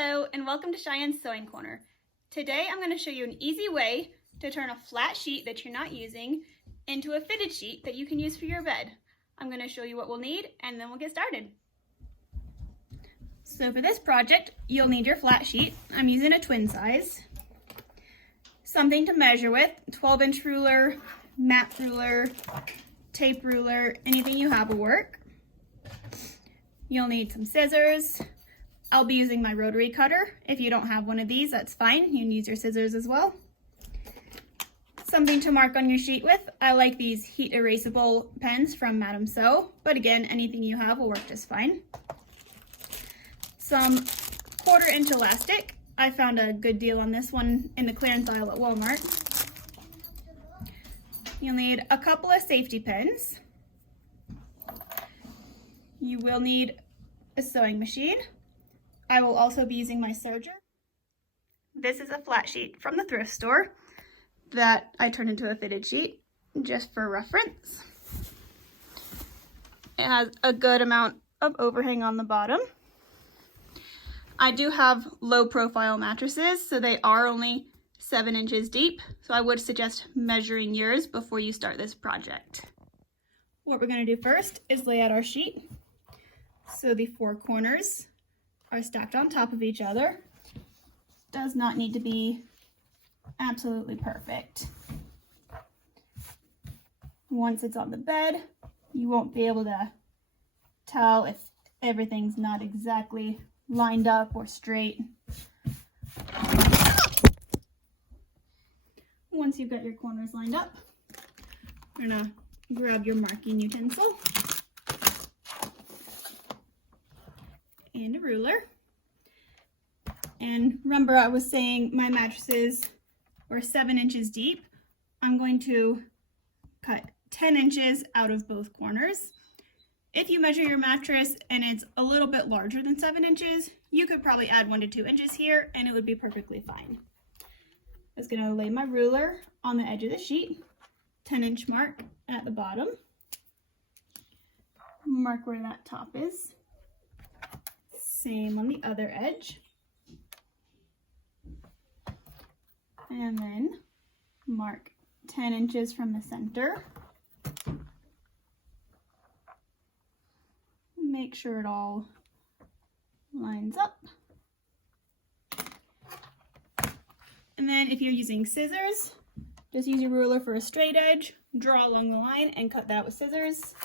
Hello and welcome to Cheyenne's Sewing Corner. Today I'm going to show you an easy way to turn a flat sheet that you're not using into a fitted sheet that you can use for your bed. I'm going to show you what we'll need and then we'll get started. So for this project you'll need your flat sheet. I'm using a twin size. Something to measure with, 12-inch ruler, map ruler, tape ruler, anything you have will work. You'll need some scissors. I'll be using my rotary cutter. If you don't have one of these, that's fine. You can use your scissors as well. Something to mark on your sheet with. I like these heat erasable pens from Madame Sew, but again, anything you have will work just fine. Some 1/4-inch elastic. I found a good deal on this one in the clearance aisle at Walmart. You'll need a couple of safety pins. You will need a sewing machine. I will also be using my serger. This is a flat sheet from the thrift store that I turned into a fitted sheet just for reference. It has a good amount of overhang on the bottom. I do have low profile mattresses, so they are only 7 inches deep, so I would suggest measuring yours before you start this project. What we're going to do first is lay out our sheet. So the 4 corners are stacked on top of each other. Does not need to be absolutely perfect. Once it's on the bed, you won't be able to tell if everything's not exactly lined up or straight. Once you've got your corners lined up, you're gonna grab your marking utensil and a ruler. And remember, I was saying my mattresses were 7 inches deep. I'm going to cut 10 inches out of both corners. If you measure your mattress and it's a little bit larger than 7 inches, you could probably add 1 to 2 inches here and it would be perfectly fine. I'm just gonna lay my ruler on the edge of the sheet, 10-inch mark at the bottom. Mark where that top is. Same on the other edge. And then mark 10 inches from the center. Make sure it all lines up. And then if you're using scissors, just use your ruler for a straight edge, draw along the line and cut that with scissors.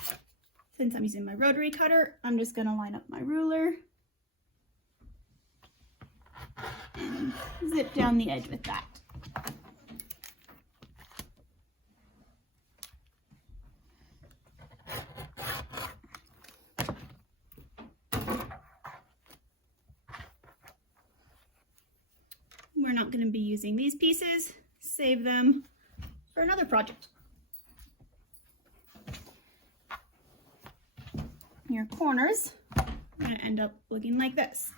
Since I'm using my rotary cutter, I'm just gonna line up my ruler and zip down the edge with that. We're not going to be using these pieces, save them for another project. Your corners are going to end up looking like this.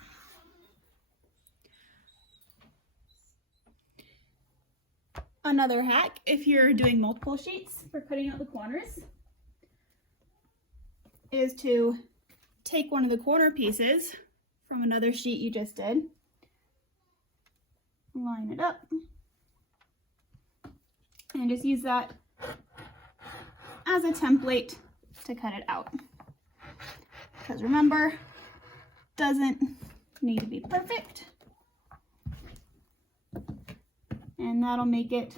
Another hack, if you're doing multiple sheets for cutting out the corners, is to take one of the corner pieces from another sheet you just did, line it up, and just use that as a template to cut it out. Because remember, doesn't need to be perfect. And that'll make it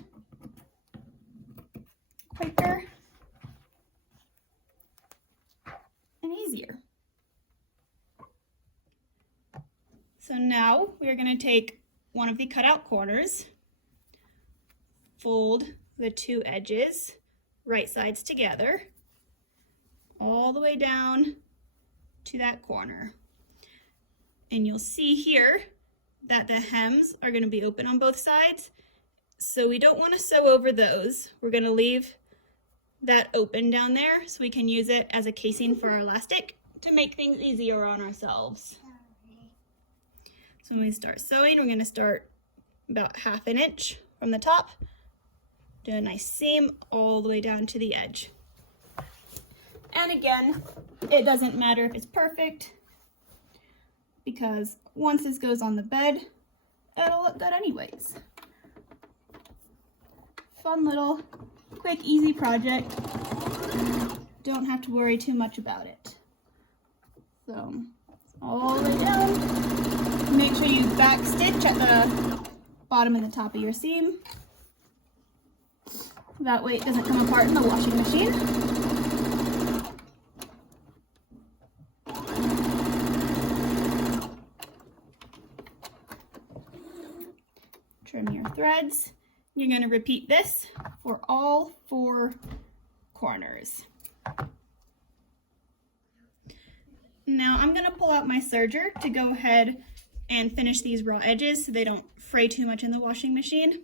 quicker and easier. So now we're going to take one of the cutout corners, fold the 2 edges, right sides together, all the way down to that corner. And you'll see here that the hems are going to be open on both sides. So we don't want to sew over those. We're going to leave that open down there so we can use it as a casing for our elastic to make things easier on ourselves. So when we start sewing, we're going to start about 1/2 inch from the top, do a nice seam all the way down to the edge. And again, it doesn't matter if it's perfect because once this goes on the bed, it'll look good anyways. Fun little, quick, easy project. Don't have to worry too much about it. So, all the way down. Make sure you back stitch at the bottom and the top of your seam. That way it doesn't come apart in the washing machine. Trim your threads. You're going to repeat this for all 4 corners. Now I'm going to pull out my serger to go ahead and finish these raw edges so they don't fray too much in the washing machine.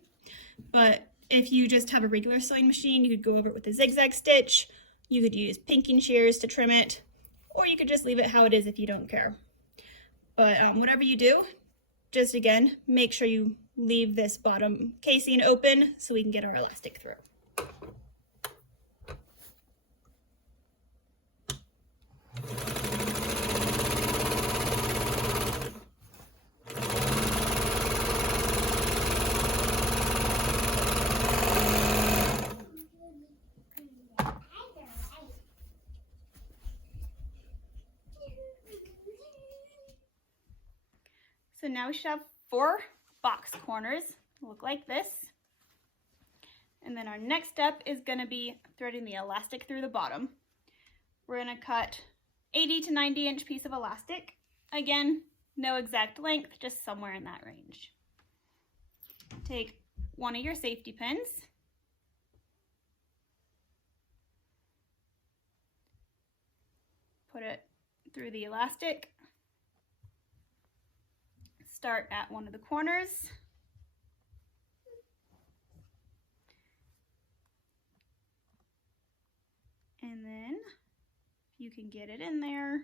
But if you just have a regular sewing machine, you could go over it with a zigzag stitch. You could use pinking shears to trim it, or you could just leave it how it is if you don't care. But whatever you do, just again, make sure you leave this bottom casing open so we can get our elastic through. So now we should have 4 box corners, look like this. And then our next step is going to be threading the elastic through the bottom. We're going to cut 80 to 90 inch piece of elastic. Again, no exact length, just somewhere in that range. Take one of your safety pins. Put it through the elastic. Start at one of the corners. And then you can get it in there.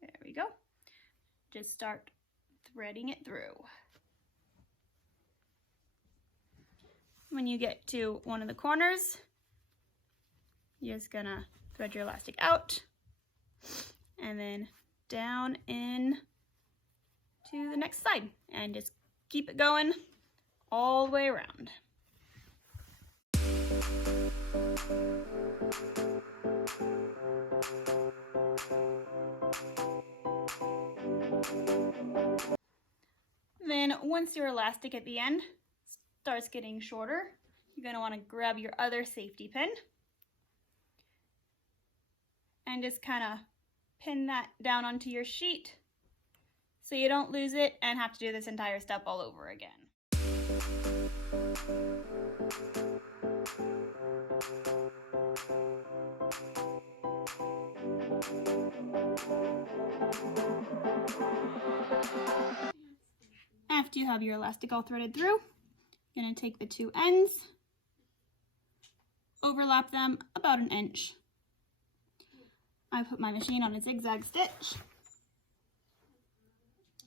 There we go. Just start threading it through. When you get to one of the corners, you're just gonna thread your elastic out and then down in to the next side and just keep it going all the way around. Then once your elastic at the end starts getting shorter, you're going to want to grab your other safety pin and just kind of pin that down onto your sheet so you don't lose it and have to do this entire step all over again. After you have your elastic all threaded through, you're going to take the 2 ends, overlap them about 1 inch. I put my machine on a zigzag stitch.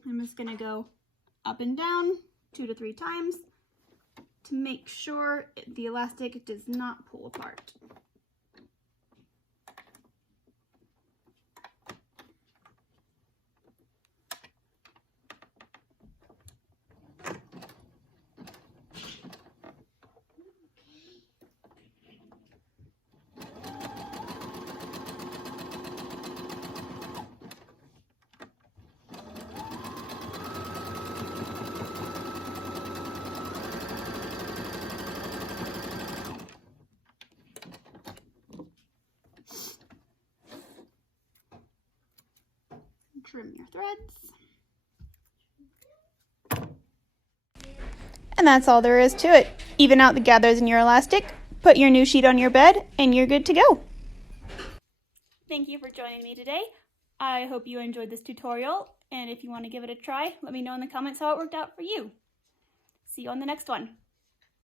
I'm just going to go up and down 2 to 3 times to make sure the elastic does not pull apart. Trim your threads. And that's all there is to it. Even out the gathers in your elastic, put your new sheet on your bed, and you're good to go. Thank you for joining me today. I hope you enjoyed this tutorial, and if you want to give it a try, let me know in the comments how it worked out for you. See you on the next one.